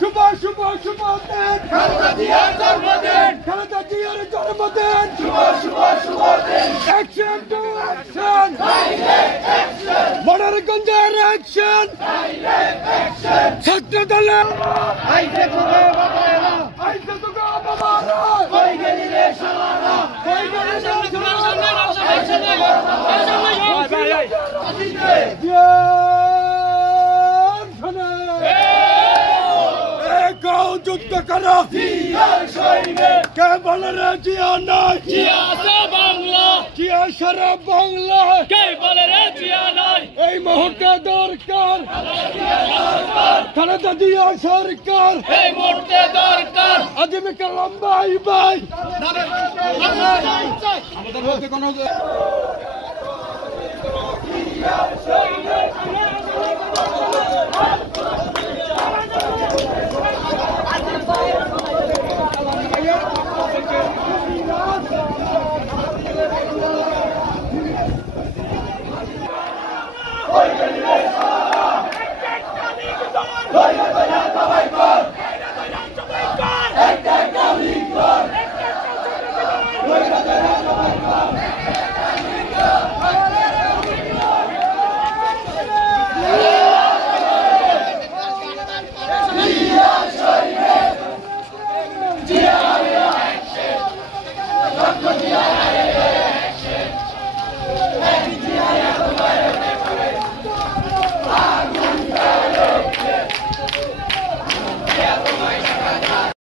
শুভ শুভ শুভ দিন খালেদা জিয়ার জন্মদিন, খালেদা জিয়ার জন্মদিন, শুভ শুভ শুভ দিন। অ্যাকশন টু অ্যাকশন, মনোরগঞ্জের অ্যাকশন, ছাত্র দলের আইসে তোকে বাবারা, আইসে তোকে বাবারা, কই গেলি রে শালারা, কই গেলি রে শালারা, যুদ্ধ করো কে বলে রে জিয়া নাই, জিয়া আছে বাংলা, জিয়া সারা বাংলা, কে বলে রে জিয়া নাই। এই মুহূর্তে দরকার খালেদা জিয়া সরকার, এই মুহূর্তে দরকার আজিমে কালাম ভাই ভাই। আমাদের মধ্যে কোনো জিয়া